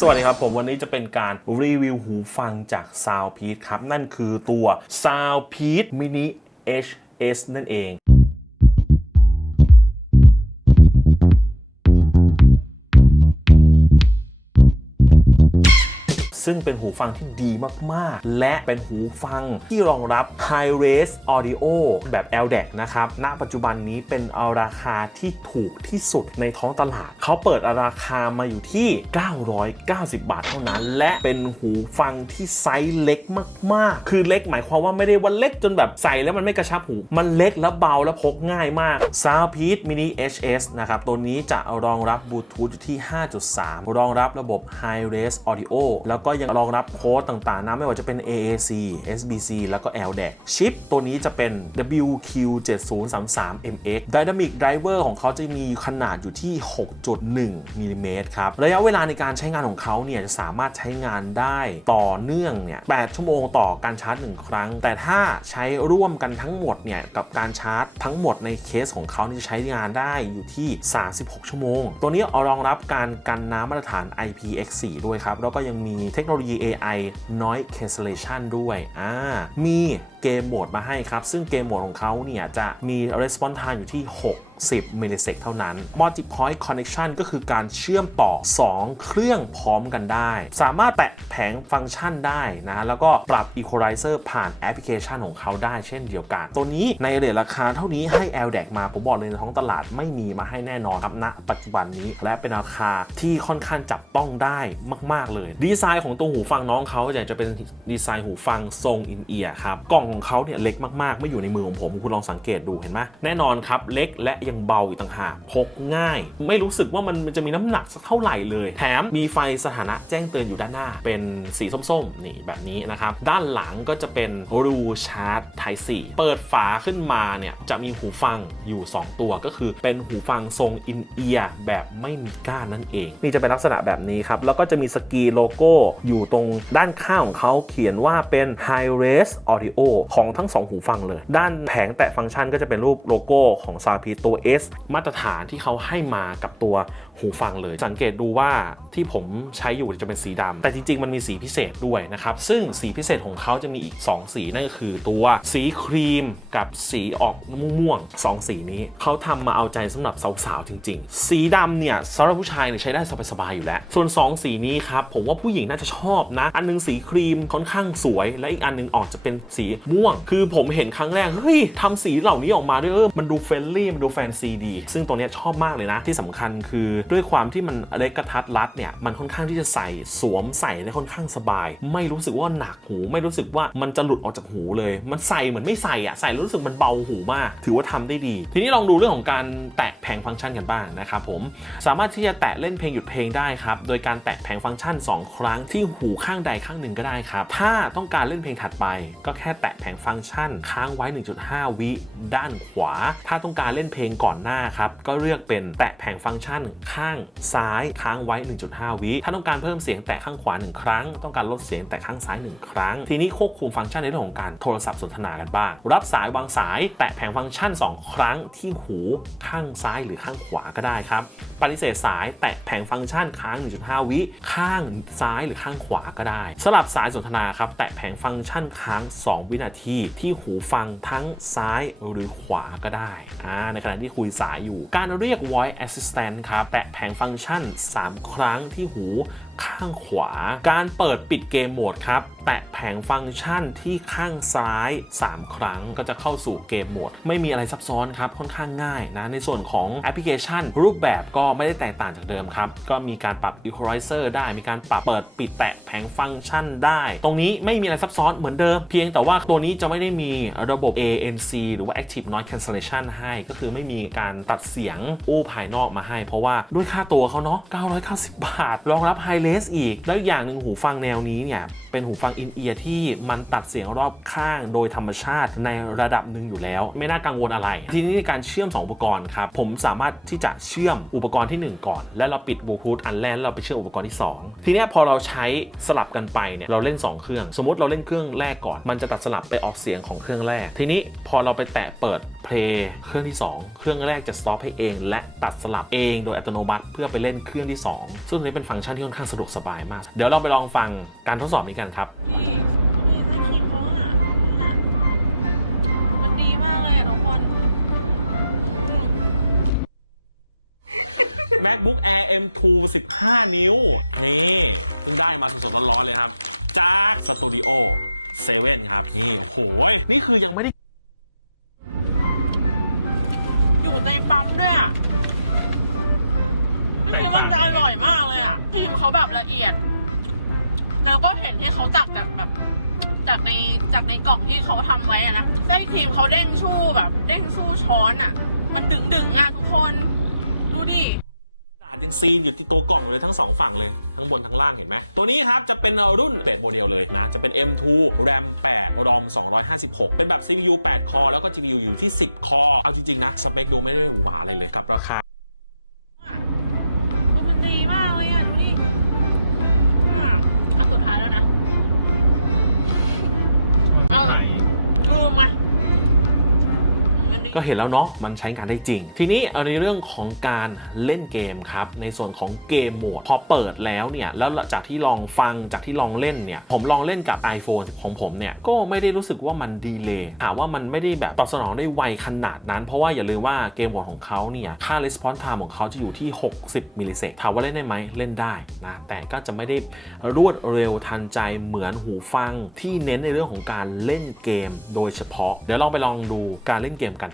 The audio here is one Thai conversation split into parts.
สวัสดีครับ ผมวันนี้จะเป็นการรีวิวหูฟังจาก Sound p e a ครับ นั่นคือตัว Soundpeace Mini HS นั่นเอง ซึ่งเป็นหูฟังที่ดีมากๆ และเป็นหูฟังที่รองรับ High Res Audio แบบ LDAC นะครับ ณ ปัจจุบันนี้เป็นาราคาที่ถูกที่สุดในท้องตลาด เขาเปิดราคามาอยู่ที่ 990 บาทเท่านั้น และเป็นหูฟังที่ไซส์เล็กมากๆ คือเล็กหมายความว่าไม่ได้ว่าเล็กจนแบบใส่แล้วมันไม่กระชับหู มันเล็กและเบาและพกง่ายมาก s o u n d p e a c Mini HS นะครับ ตัวนี้จะรองรับบลูทูธที่ 5.3 รองรับระบบ High Res Audio แล้วก็ยังรองรับโค้ดต่างๆนะไม่ว่าจะเป็น AAC SBC แล้วก็ LDAC ชิปตัวนี้จะเป็น WQ7033MX Dynamic Driver ของเขาจะมีขนาดอยู่ที่ 6.1มิลลิเมตรครับ ระยะเวลาในการใช้งานของเขาเนี่ยจะสามารถใช้งานได้ต่อเนื่องเนี่ย 8 ชั่วโมงต่อการชาร์จ 1 ครั้ง แต่ถ้าใช้ร่วมกันทั้งหมดเนี่ย กับการชาร์จทั้งหมดในเคสของเขานี่จะใช้งานได้อยู่ที่ 36 ชั่วโมง ตัวนี้เอารองรับการกันน้ำมาตรฐาน IPX4 ด้วยครับ แล้วก็ยังมีเทคคโนโลยี AI Noise Cancellation ด้วย อ่า มีเกมโหมดมาให้ครับ ซึ่งเกมโหมดของเขาเนี่ยจะมี response time อยู่ที่ 60 มิลลิเซกเท่านั้น Multi Point Connection ก็คือการเชื่อมต่อ 2 เครื่องพร้อมกันได้ สามารถแตะแผงฟังก์ชันได้นะ แล้วก็ปรับ Equalizer ผ่านแอปพลิเคชันของเขาได้เช่นเดียวกัน ตัวนี้ในเรทราคาเท่านี้ให้ LDAC มา ผมบอกเลยในท้องตลาดไม่มีมาให้แน่นอนครับณปัจจุบันนี้ และเป็นราคาที่ค่อนข้างจับต้องได้มาก ๆ เลย ดีไซน์ของตัวหูฟังน้องเขาจะเป็นดีไซน์หูฟังทรงอินเอียร์ครับกล่องของเขาเนี่ยเล็กมากๆ ไม่อยู่ในมือของผมคุณลองสังเกตดูเห็นไหมแน่นอนครับเล็กและยังเบาอีกต่างหากพกง่าย ไม่รู้สึกว่ามันจะมีน้ำหนักสักเท่าไหร่เลย แถมมีไฟสถานะแจ้งเตือนอยู่ด้านหน้า เป็นสีส้มๆนี่แบบนี้นะครับด้านหลังก็จะเป็นรูชาร์จ Type C เปิดฝาขึ้นมาเนี่ยจะมีหูฟังอยู่ 2 ตัวก็คือเป็นหูฟังทรงอินเอียร์แบบไม่มีก้านนั่นเอง นี่จะเป็นลักษณะแบบนี้ครับ แล้วก็จะมีสกีโลโก้อยู่ตรงด้านข้างของเขาเขียนว่าเป็น High Res Audio ของทั้ง 2 หูฟังเลย ด้านแผงแตะฟังก์ชันก็จะเป็นรูปโลโก้ของซาพีตัว S มาตรฐานที่เขาให้มากับตัว หูฟังเลย สังเกตดูว่าที่ผมใช้อยู่จะเป็นสีดำแต่จริงๆ มันมีสีพิเศษด้วยนะครับ ซึ่งสีพิเศษของเขาจะมีอีก 2 สีนั่นก็คือตัวสีครีมกับสีออกม่วงๆสองสีนี้เขาทำมาเอาใจสำหรับสาวๆจริง ๆ สีดำเนี่ยสำหรับผู้ชายเนี่ยใช้ได้สบายๆอยู่แล้ว ส่วน 2 สีนี้ครับผมว่าผู้หญิงน่าจะชอบนะ อันนึงสีครีมค่อนข้างสวย และอีกอันนึงออกจะเป็นสีม่วง คือผมเห็นครั้งแรกเฮ้ยทำสีเหล่านี้ออกมาด้วยเออมันดูเฟรนลี่มันดูแฟนซีดี ซึ่งตัวเนี้ยชอบมากเลยนะที่สำคัญคือด้วยความที่มันเล็กกระทัดรัดเนี่ยมันค่อนข้างที่จะใส่สวมใส่ได้ค่อนข้างสบาย ไม่รู้สึกว่าหนักหู ไม่รู้สึกว่ามันจะหลุดออกจากหูเลย มันใส่เหมือนไม่ใส่อะใส่แล้วรู้สึกมันเบาหูมาก ถือว่าทำได้ดี ทีนี้ลองดูเรื่องของการแตะแผงฟังก์ชันกันบ้างนะครับผมสามารถที่จะแตะเล่นเพลงหยุดเพลงได้ครับโดยการแตะแผงฟังก์ชัน 2 ครั้งที่หูข้างใดข้างหนึ่งก็ได้ครับถ้าต้องการเล่นเพลงถัดไป ก็แค่แตะแผงฟังก์ชัน ค้างไว้ 1.5 วิด้านขวา ถ้าต้องการเล่นเพลงก่อนหน้าครับก็เลือกเป็นแตะแผงฟังก์ชันข้างซ้ายค้างไว้ 1.5 วิถ้าต้องการเพิ่มเสียงแตะข้างขวา 1 ครั้ง ต้องการลดเสียงแตะข้างซ้าย 1 ครั้ง ทีนี้ควบคุมฟังก์ชันในเรื่องของการโทรศัพท์สนทนากันบ้าง รับสายวางสาย แตะแผงฟังก์ชัน 2 ครั้งที่หูข้างซ้ายหรือข้างขวาก็ได้ครับ ปฏิเสธสายแตะแผงฟังก์ชันค้าง 1.5 วิข้างซ้ายหรือข้างขวาก็ได้ สลับสายสนทนาครับแตะแผงฟังก์ชันค้าง 2 วินาที ที่หูฟังทั้งซ้ายหรือขวาก็ได้ในขณะที่คุยสายอยู่ การเรียก voice assistant ครับแตะแผงฟังก์ชัน 3 ครั้งที่หู ข้างขวา การเปิดปิดเกมโหมดครับ แตะแผงฟังก์ชันที่ข้างซ้าย 3 ครั้งก็จะเข้าสู่เกมโหมด ไม่มีอะไรซับซ้อนครับค่อนข้างง่ายนะ ในส่วนของแอปพลิเคชัน รูปแบบก็ไม่ได้แตกต่างจากเดิมครับ ก็มีการปรับ Equalizer ได้มีการปรับเปิดปิดแตะแผงฟังก์ชันได้ ตรงนี้ไม่มีอะไรซับซ้อนเหมือนเดิม เพียงแต่ว่าตัวนี้จะไม่ได้มีระบบ ANC หรือว่า Active Noise Cancellation ให้ก็คือไม่มีการตัดเสียงอู้ภายนอกมาให้ เพราะว่าด้วยค่าตัวเขาเนาะ990 บาท รองรับ High Res อีก แล้วอย่างหนึ่งหูฟังแนวนี้เนี่ย เป็นหูฟังอินเอียร์ที่มันตัดเสียงรอบข้างโดยธรรมชาติในระดับหนึ่งอยู่แล้ว ไม่น่ากังวลอะไร ทีนี้ในการเชื่อม 2 อุปกรณ์ครับ ผมสามารถที่จะเชื่อมอุปกรณ์ที่ 1 ก่อน แล้วเราปิดบลูทูธอันแรกแล้วเราไปเชื่อมอุปกรณ์ที่ 2 ทีนี้พอเราใช้สลับกันไปเนี่ยเราเล่น 2 เครื่อง สมมติเราเล่นเครื่องแรกก่อน มันจะตัดสลับไปออกเสียงของเครื่องแรก ทีนี้พอเราไปแตะเปิดเพลงเครื่องที่ 2 เครื่องแรกจะสต็อปให้เอง และตัดสลับเองโดยอัตโนมัติ เพื่อไปเล่นเครื่องที่ 2 ซึ่งตรงนี้เป็นฟังก์ชันที่ค่อนข้างสะดวกสบายมาก เดี๋ยวเราไปลองฟังการทดสอบนี้กันครับทุกคน MacBook Air M2 15 นิ้ว นี่เพิ่งได้มาสดๆร้อนๆเลยครับ จากสตูดิโอ7ครับ นี่โอ้โหนี่คือยังไม่ได้ แล้วก็เห็นที่เขาจับจากแบบ จากในจากในกล่องที่เขาทำไว้อะนะไส้ครีมเขาเด้งชู่แบบ เด้งชู่ช้อนอะมันดึงดึงอะทุกคนดูดิด่านยังซีนอยู่ที่ตัวกล่องเลยทั้งสองฝั่งเลยทั้งบนทั้งล่างเห็นไหมตัวนี้ครับจะเป็นรุ่นเบสโมเดลเลยนะจะเป็น M2 RAM 8 ROM 256 เป็นแบบ CPU 8 คอแล้วก็ GPU อยู่ที่ 10 คอเอาจริงๆนะสเปคดูไม่ได้หรูหราอะไรเลยกับราคา ก็เห็นแล้วเนาะมันใช้งานได้จริง ทีนี้ในเรื่องของการเล่นเกมครับในส่วนของเกมโหมดพอเปิดแล้วเนี่ยแล้วจากที่ลองฟังจากที่ลองเล่นเนี่ยผมลองเล่นกับ iPhone ของผมเนี่ยก็ไม่ได้รู้สึกว่ามันดีเลยถามว่ามันไม่ได้แบบตอบสนองได้ไวขนาดนั้น เพราะว่าอย่าลืมว่าเกมโหมดของเขาเนี่ยค่า response time ของเขาจะอยู่ที่ 60 มิลลิเซกถามว่าเล่นได้ไหมเล่นได้นะแต่ก็จะไม่ได้รวดเร็วทันใจเหมือนหูฟังที่เน้นในเรื่องของการเล่นเกมโดยเฉพาะ เดี๋ยวลองไปลองดูการเล่นเกมกัน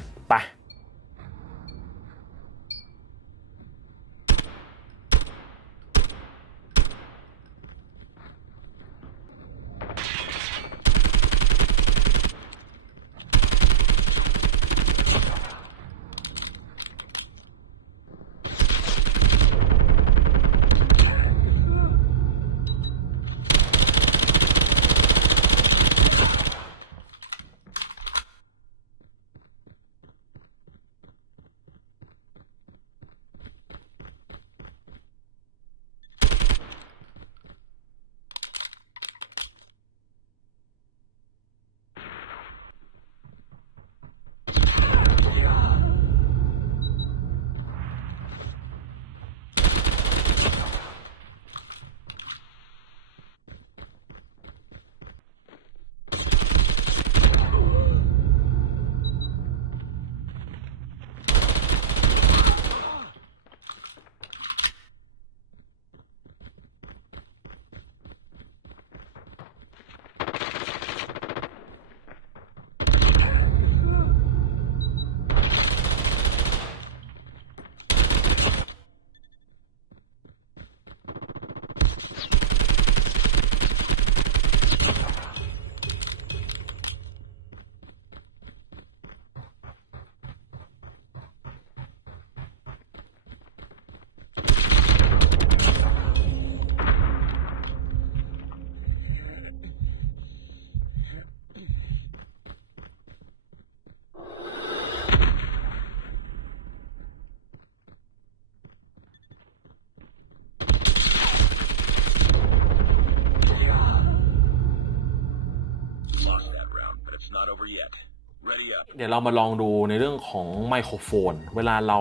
เดี๋ยวเรามาลองดูในเรื่องของไมโครโฟน เวลาเรา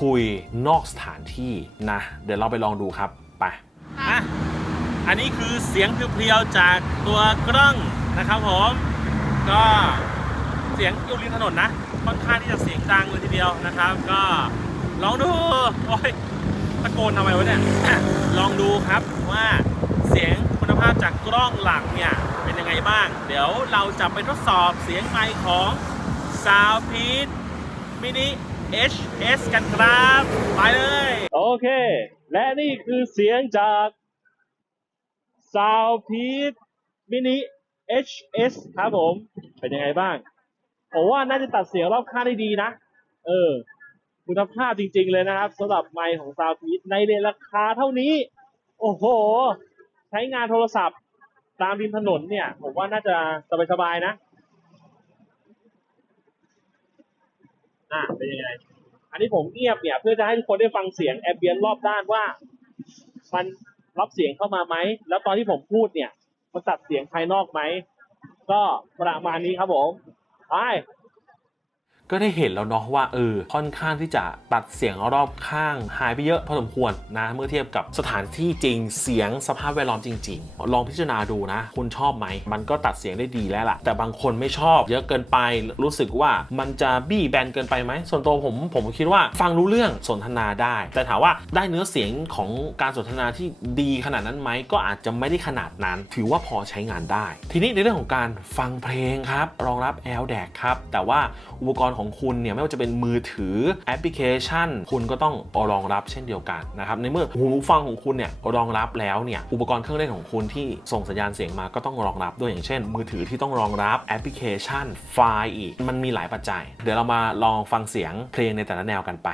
คุยนอกสถานที่นะ เดี๋ยวเราไปลองดูครับ ไปอะอันนี้คือเสียงเพียวๆจากตัวกล้องนะครับผม ก็เสียงอยู่ริมถนนนะ ค่อนข้างที่จะเสียงดังเลยทีเดียวนะครับ ก็ลองดู โอ้ยตะโกนทำไมวะเนี่ย ลองดูครับว่าเสียงคุณภาพจากกล้องหลังเนี่ยเป็นยังไงบ้าง เดี๋ยวเราจะไปทดสอบเสียงไมค์ของ Soundpeak Mini HS กันครับ ไปเลย โอเค และนี่คือเสียงจาก Soundpeak Mini HS ครับผม เป็นยังไงบ้าง ผมว่าน่าจะตัดเสียงรอบข้างได้ดีนะ เออ คุณภาพจริงๆเลยนะครับสำหรับไมค์ของ Soundpeak ในเรราคาเท่านี้ โอ้โห ใช้งานโทรศัพท์ตามริมถนนเนี่ย ผมว่าน่าจะสบายๆนะ อะเป็นยังไง อันนี้ผมเงียบเนี่ย เพื่อจะให้ทุกคนได้ฟังเสียงแอมเบียนรอบด้านว่า มันรับเสียงเข้ามาไหม แล้วตอนที่ผมพูดเนี่ย มันตัดเสียงภายนอกไหม ก็ประมาณนี้ครับผม ไป ก็ได้เห็นแล้วเนาะว่าเออค่อนข้างที่จะตัดเสียงรอบข้างหายไปเยอะพอสมควรนะเมื่อเทียบกับสถานที่จริงเสียงสภาพแวดล้อมจริง ๆ ลองพิจารณาดูนะ คุณชอบไหม มันก็ตัดเสียงได้ดีแล้วล่ะ แต่บางคนไม่ชอบ เยอะเกินไปรู้สึกว่ามันจะบี้แบนเกินไปไหมส่วนตัวผมผมคิดว่าฟังรู้เรื่องสนทนาได้ แต่ถามว่าได้เนื้อเสียงของการสนทนาที่ดีขนาดนั้นไหมก็อาจจะไม่ได้ขนาดนั้น ถือว่าพอใช้งานได้ ทีนี้ในเรื่องของการฟังเพลงครับรองรับ l d a c ครับแต่ว่าอุปกรณ์ของคุณเนี่ยไม่ว่าจะเป็นมือถือแอปพลิเคชัน คุณก็ต้องรองรับเช่นเดียวกันนะครับในเมื่อหูฟังของคุณเนี่ยรองรับแล้วเนี่ยอุปกรณ์เครื่องเล่นของคุณที่ส่งสัญญาณเสียงมาก็ต้องรองรับด้วยอย่างเช่น มือถือที่ต้องรองรับแอปพลิเคชัน ไฟล์อีกมันมีหลายปัจจัย เดี๋ยวเรามาลองฟังเสียงเพลงในแต่ละแนวกันไป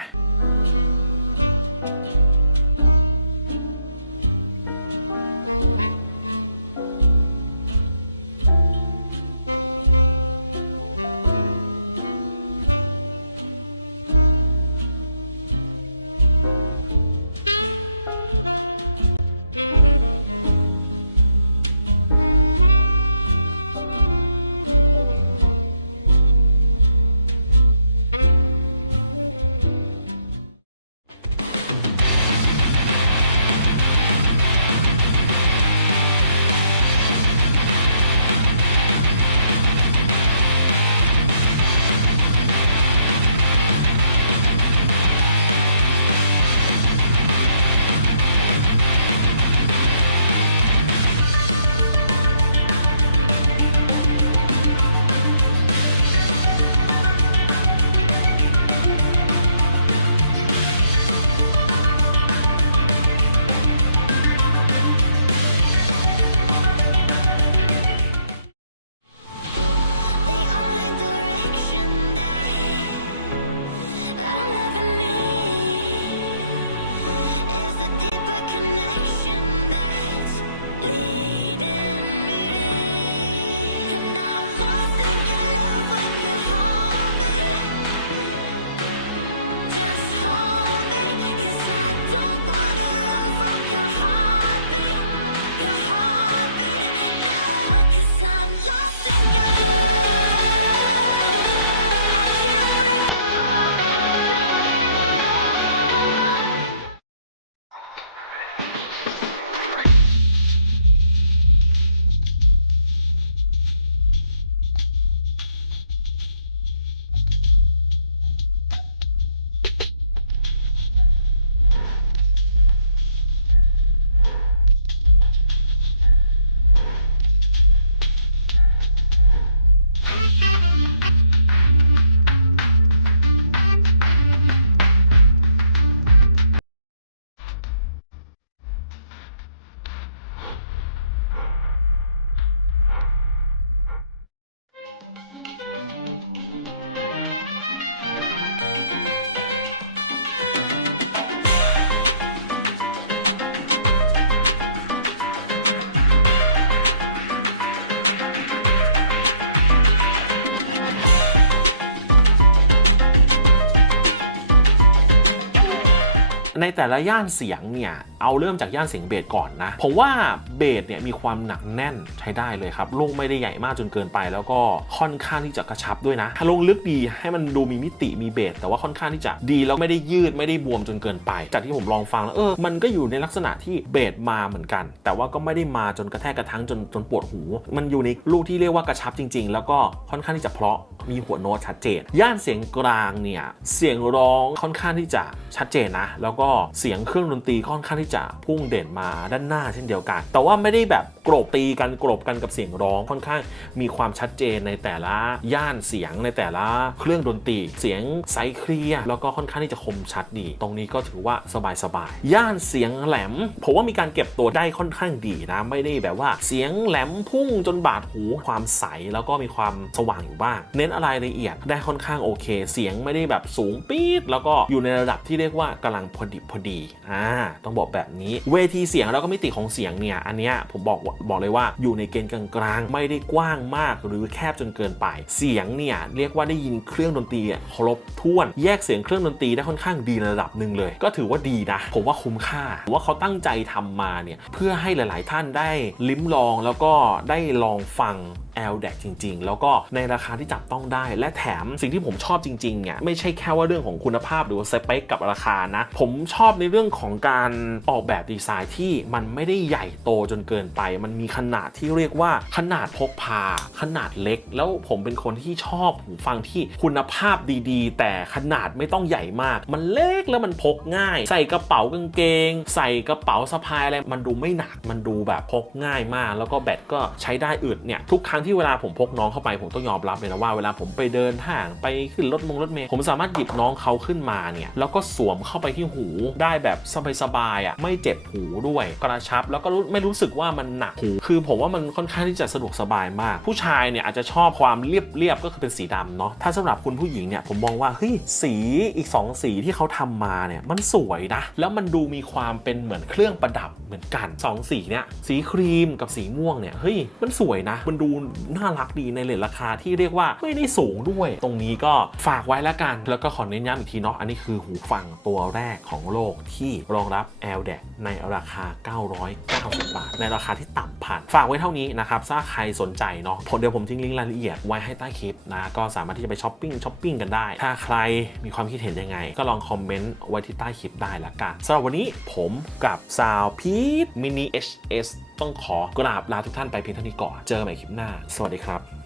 ในแต่ละย่านเสียงเนี่ยเอาเริ่มจากย่านเสียงเบสก่อนนะผมว่าเบสเนี่ยมีความหนักแน่นใช้ได้เลยครับลงไม่ได้ใหญ่มากจนเกินไป แล้วก็ค่อนข้างที่จะกระชับด้วยนะถ้าลงลึกดีให้มันดูมีมิติมีเบสแต่ว่าค่อนข้างที่จะดีแล้วไม่ได้ยืดไม่ได้บวมจนเกินไป จากที่ผมลองฟังแล้วเออมันก็อยู่ในลักษณะที่เบสมาเหมือนกัน แต่ว่าก็ไม่ได้มาจนกระแทกกระทั่งจนจนปวดหู มันอยู่ในลูกที่เรียกว่ากระชับจริง ๆ แล้วก็ค่อนข้างที่จะเพาะมีหัวโน้ตชัดเจน ย่านเสียงกลางเนี่ยเสียงร้องค่อนข้างที่จะชัดเจนนะแล้วก็เสียงเครื่องดนตรีค่อนข้างที่จะพุ่งเด่นมาด้านหน้าเช่นเดียวกัน แต่ว่าไม่ได้แบบกรบตีกันกรบกันกับเสียงร้องค่อนข้างมีความชัดเจนในแต่ละย่านเสียงในแต่ละเครื่องดนตรี เสียงไซส์เคลียร์แล้วก็ค่อนข้างที่จะคมชัดดี ตรงนี้ก็ถือว่าสบายๆย่านเสียงแหลมผมว่ามีการเก็บตัวได้ค่อนข้างดีนะไม่ได้แบบว่าเสียงแหลมพุ่งจนบาดหูความใสแล้วก็มีความสว่างอยู่บ้าง เน้นอะไรละเอียดได้ค่อนข้างโอเค เสียงไม่ได้แบบสูงปี๊ดแล้วก็อยู่ในระดับที่เรียกว่ากำลังพอดิบพอดีอ่าต้องบอกแบบนี้ เวทีเสียงแล้วก็มิติของเสียงเนี่ยอันเนี้ยผมบอกบอกเลยว่าอยู่ในเกณฑ์กลางๆ ไม่ได้กว้างมากหรือแคบจนเกินไป เสียงเนี่ยเรียกว่าได้ยินเครื่องดนตรีครบถ้วน แยกเสียงเครื่องดนตรีได้ค่อนข้างดีระดับหนึ่งเลย ก็ถือว่าดีนะ ผมว่าคุ้มค่าผมว่าเขาตั้งใจทำมาเนี่ยเพื่อให้หลาย ๆ ท่านได้ลิ้มลองแล้วก็ได้ลองฟัง l d a c จริง ๆ แล้วก็ในราคาที่จับต้องได้ และแถมสิ่งที่ผมชอบจริงๆเนี่ยไม่ใช่แค่ว่าเรื่องของคุณภาพหรือว่าสเปคกับราคานะ ผมชอบในเรื่องของการออกแบบดีไซน์ที่มันไม่ได้ใหญ่โตจนเกินไป มันมีขนาดที่เรียกว่าขนาดพกพา ขนาดเล็ก แล้วผมเป็นคนที่ชอบหูฟังที่คุณภาพดีๆ แต่ขนาดไม่ต้องใหญ่มาก มันเล็กแล้วมันพกง่าย ใส่กระเป๋ากางเกง ใส่กระเป๋าสะพายอะไรมันดูไม่หนักมันดูแบบพกง่ายมาก แล้วก็แบตก็ใช้ได้อึดเนี่ยทุกครั้งที่ที่เวลาผมพกน้องเข้าไปผมต้องยอมรับเลยนะว่าเวลาผมไปเดินห้างไปขึ้นรถมงรถเมล์ผมสามารถหยิบน้องเขาขึ้นมาเนี่ยแล้วก็สวมเข้าไปที่หูได้แบบสบายๆอะไม่เจ็บหูด้วยกระชับ แล้วก็รู้ไม่รู้สึกว่ามันหนักหูคือผมว่ามันค่อนข้างที่จะสะดวกสบายมาก ผู้ชายเนี่ยอาจจะชอบความเรียบๆก็คือเป็นสีดำเนาะถ้าสำหรับคุณผู้หญิงเนี่ยผมมองว่าเฮ้ยสีอีก 2 สีที่เขาทำมาเนี่ยมันสวยนะแล้วมันดูมีความเป็นเหมือนเครื่องประดับเหมือนกัน 2 สีเนี่ยสีครีมกับสีม่วงเนี่ยเฮ้ยมันสวยนะ มันดูน่ารักดีในเลทราคาที่เรียกว่าไม่ได้สูงด้วย ตรงนี้ก็ฝากไว้แล้วกัน แล้วก็ขอเน้นย้ำอีกทีเนาะอันนี้คือหูฟังตัวแรกของโลกที่รองรับ l d ดในราคา 990 บาท ในราคาที่ต่ำ ผ่านฝากไว้เท่านี้นะครับถ้าใครสนใจเนาะผมเดี๋ยวผมทิ้งลิงก์รายละเอียดไว้ให้ใต้คลิปนะก็สามารถที่จะไปช้อปปิ้งช้อปปิ้งกันได้ ถ้าใครมีความคิดเห็นยังไง ก็ลองคอมเมนต์ไว้ที่ใต้คลิปได้ละกันสำหรับวันนี้ผมกับซาวพีทมินิ HS ต้องขอกราบลาทุกท่านไปเพียงเท่านี้ก่อน เจอกันใหม่คลิปหน้า สวัสดีครับ